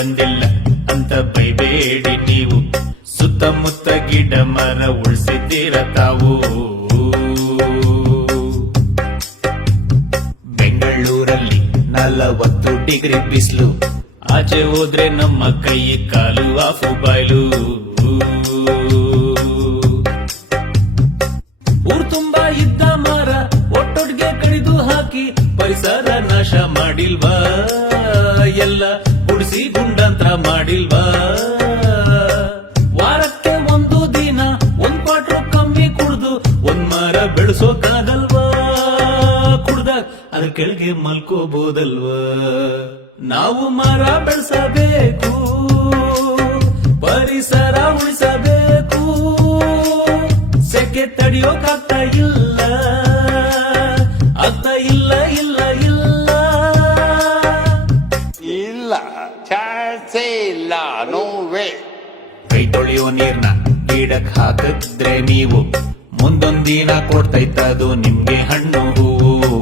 ಬಂದಿಲ್ಲ ಅಂತ ಬೈಬೇಡಿ ನೀವು. ಸುತ್ತಮುತ್ತ ಗಿಡ ಮರ ಉಳಿಸಿದ್ದೀರ ತಾವು. ಬೆಂಗಳೂರಲ್ಲಿ 40 ಡಿಗ್ರಿ ಬಿಸಿಲು, ಆಚೆ ಹೋದ್ರೆ ನಮ್ಮ ಕೈ ಕಾಲು ಆಫು ಬಾಯ್ಲು. ಊರ್ ತುಂಬಾ ಇದ್ದ ಮರ ಒಟ್ಟೊಟ್ಟಿಗೆ ಕಡಿದು ಹಾಕಿ ಪರಿಸರ ನಾಶ ಮಾಡಿಲ್ವಾ? ಎಲ್ಲ ಗುಡಿಸಿ ಗುಂಡಾಂತರ ಮಾಡಿಲ್ವಾ? ವಾರಕ್ಕೆ ಒಂದು ದಿನ ಒಂದ್ ಕ್ವಾಟ್ರು ಕಮ್ಮಿ ಕುಡ್ದು ಒಂದ್ ಮರ ಬೆಳೆಸೋಕಾಗಲ್ವಾ? ಕುಡ್ದಾಗ ಅದ್ರ ಕೆಳಗೆ ಮಲ್ಕೋಬಹುದಲ್ವಾ? ನಾವು ಮರ ಬೆಳೆಸಬೇಕು, ಪರಿಸರ ಉಳಿಸಬೇಕು. ಸೆಕೆ ತಡೆಯೋಕಾಗ್ತಾ ಇಲ್ಲ, ಆಗ್ತಾ ಇಲ್ಲ ಇಲ್ಲ ಇಲ್ಲ ಇಲ್ಲ, ಚಾನ್ಸೇ ಇಲ್ಲ, ನೋ ವೇ. ಕೈ ತೊಳೆಯೋ ನೀರ್ನ ಗಿಡಕ್ ಹಾಕಿದ್ರೆ ನೀವು ಮುಂದೊಂದಿನ ಕೊಡ್ತೈತದು ನಿಮ್ಗೆ ಹಣ್ಣು ಹೂವು.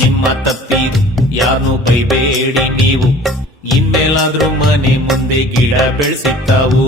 ನಿಮ್ಮ ತಪ್ಪಿದು ಯಾರು ಬೈಬೇಡಿ ನೀವು. ಇನ್ಮೇಲಾದ್ರೂ ಮನೆ ಮುಂದೆ ಗಿಡ ಬೆಳೆಸಿತ್ತಾವು.